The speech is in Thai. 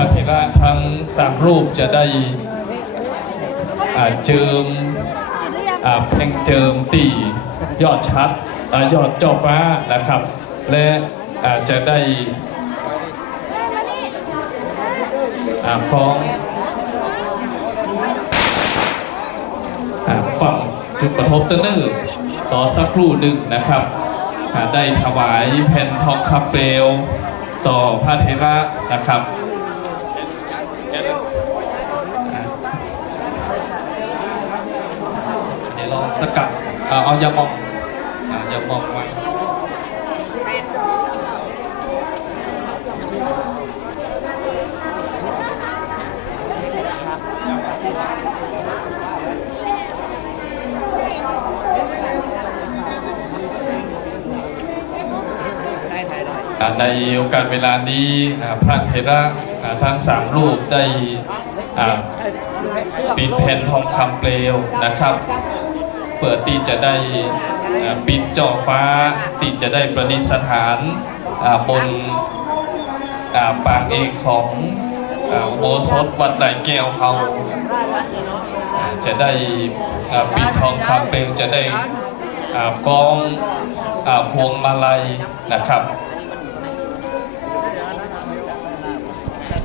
ระเถระทั้ง3รูปจะได้เจิมเพ่งเจิมตียอดชัดยอดจอฟ้านะครับและจะได้คล้องฝั่งจุดประทบตะนึต่อสักครู่หนึ่งนะครับได้ถวายแผ่นทองคำเปลวต่อพระเถระนะครับเดี๋ยวเราสกัดเอายาหม่องไว้ในโอกาสเวลานี้พระเถระทั้ง3รูปได้ปิดแผ่นทองคำเปลวนะครับเปิดที่จะได้ปิดจ่อฟ้าที่จะได้ประดิษฐานบนปางเอกของอุโบสถวัดไหลแก้วเฮาจะได้ปิดทองคำเปลวจะได้กองพวงมาลัยนะครับ